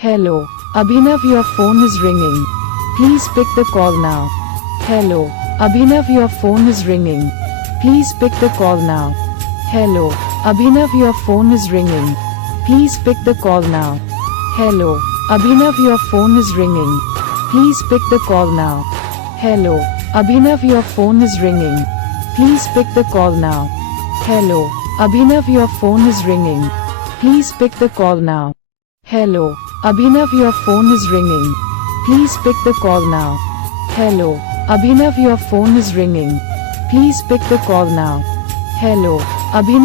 Hello, Abhinav, your phone is ringing. Please pick the call now. Hello, Abhinav, your phone is ringing. Please pick the call now. Hello, Abhinav, your phone is ringing. Please pick the call now. Hello, Abhinav, your phone is ringing. Please pick the call now. Hello, Abhinav, your phone is ringing. Please pick the call now. Hello, Abhinav, your phone is ringing. Please pick the call now. Hello, Abhinav, your phone is ringing. Please pick the call now. Hello, Abhinav, your phone is ringing. Please pick the call now. Hello, Abhinav.